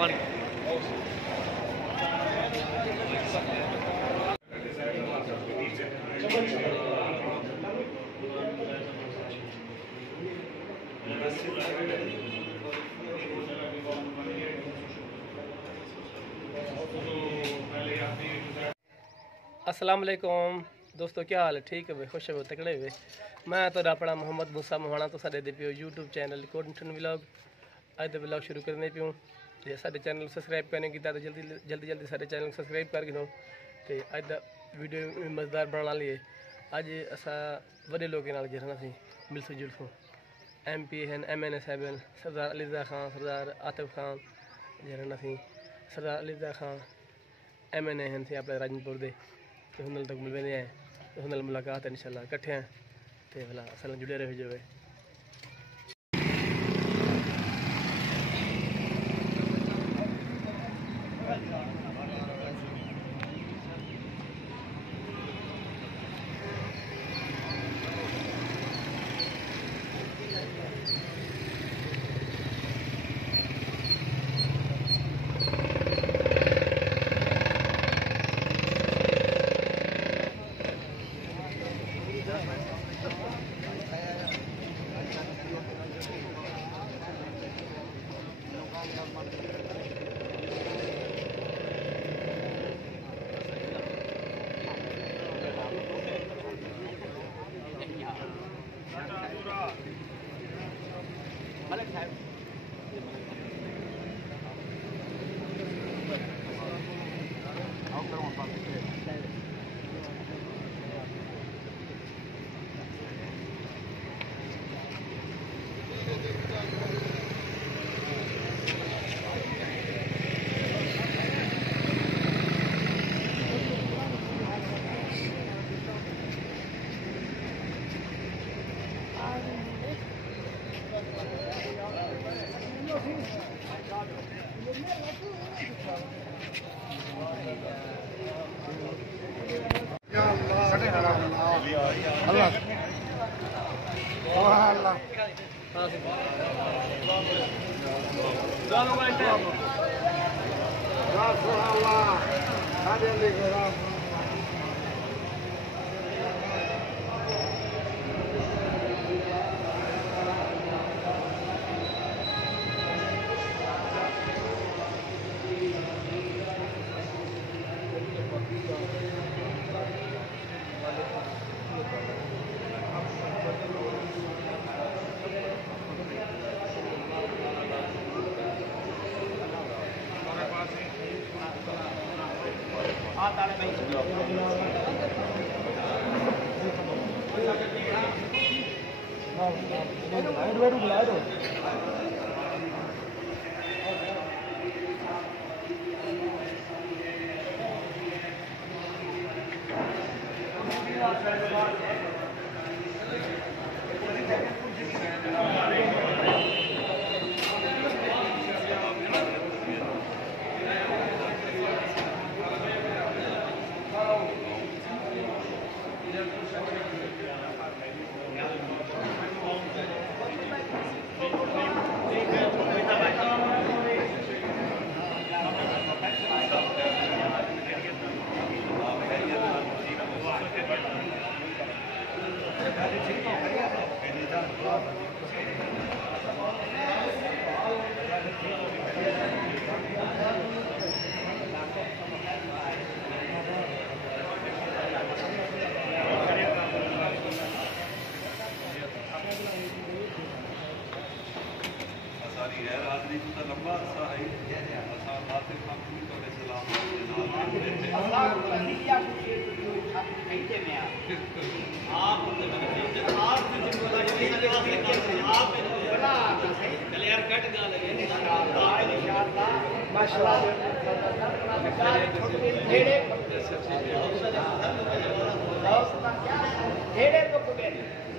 अस्सलाम वालेकुम दोस्तों, क्या हाल है? ठीक है भाई, खुश है तकड़े हुए। मैं तो अपना मोहम्मद मूसा मोहाना तो साढ़े दे पियो यूट्यूब चैनल कोडिंगटन व्लॉग अज दे व्लॉग शुरू करने पियो। जे साढ़े चैनल सब्सक्राइब करने की तो जल्दी जल्दी जल्दी साढ़े चैनल सब्सक्राइब कर गिनो। तो अज दा वीडियो मज़ेदार बनाने लिए अज असा बड़े लोगों नाल जुड़ना सी, मिलसू जुलसू MP हैं, MNA साहब हैं, सरदार अलीज़ा खान, सरदार आतिफ खान जुड़ना सी, सरदार अलीज़ा खान MNA हैं थे अपने राजनपुर दे। तो हुन तक मिलने हैं, तो हुन मुलाकात है इंशाल्लाह इकट्ठे हैं। तो भला असल जुड़े रहो जो है।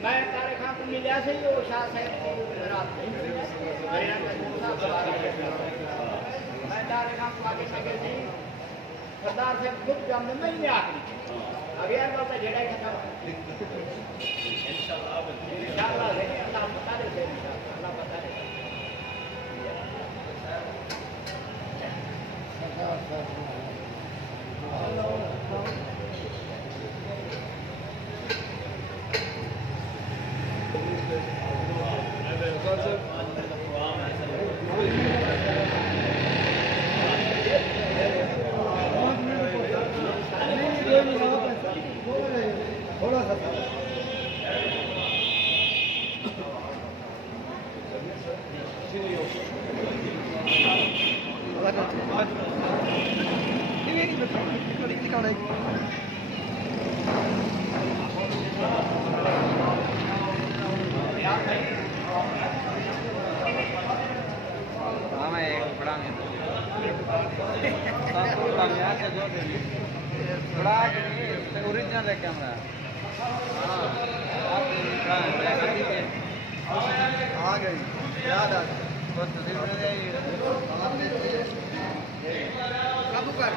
मैं तारे खां को मिलिया से वो शाह साहब मैं तारे खां को आगे सके नहीं सरदार साहब खुद जामने में ही आखिरी अभी यार बात जेड़ा ही खत्म इंशाल्लाह अल्लाह बता दे इंशाल्लाह अल्लाह बता दे ओरिजिनल है कैमरा आ गई याद आ काबू कर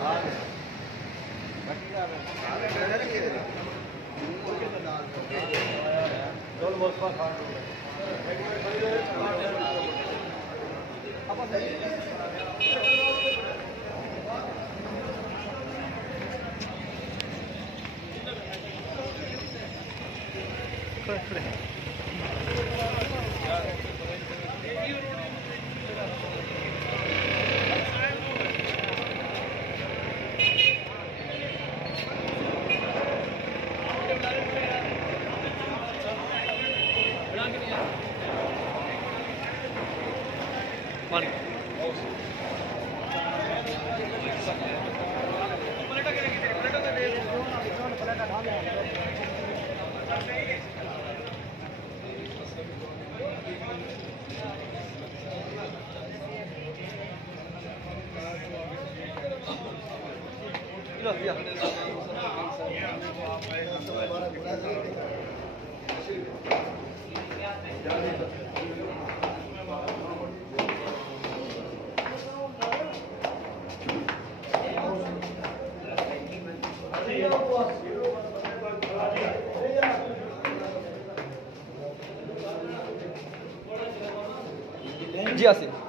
जी आसिफ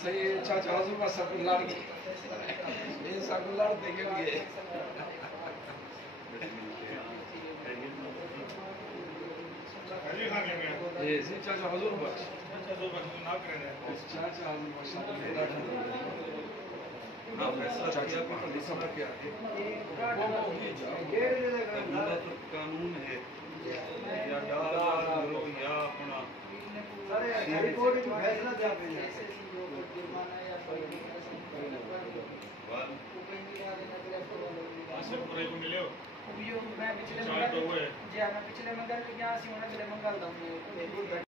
सही चाचा हजूर सकुलर ये सकुलर देखेंगे ये सी चाचा हजूर बख्श चाचा हजूर बख्श चाचा सब क्या कानून है या अपना फैसला पिछले मंगल के यहाँ मंगल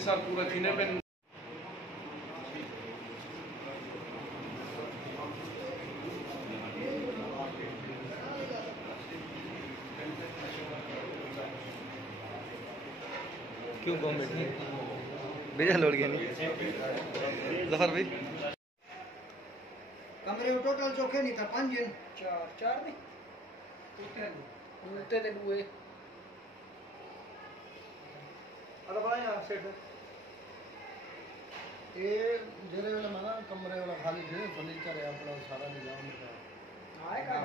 साल पूरा थीने पे क्यों गवर्नमेंट ने भेजा लोड गया नहीं जफर भाई कमरे में टोटल चौके नहीं था 5 दिन चार नहीं उल्टे दिन हुए अरे भाई यहाँ सेट ये जेरे वाला मना कमरे वाला खाली थे फर्नीचर है अपना सारा निजाम का आएगा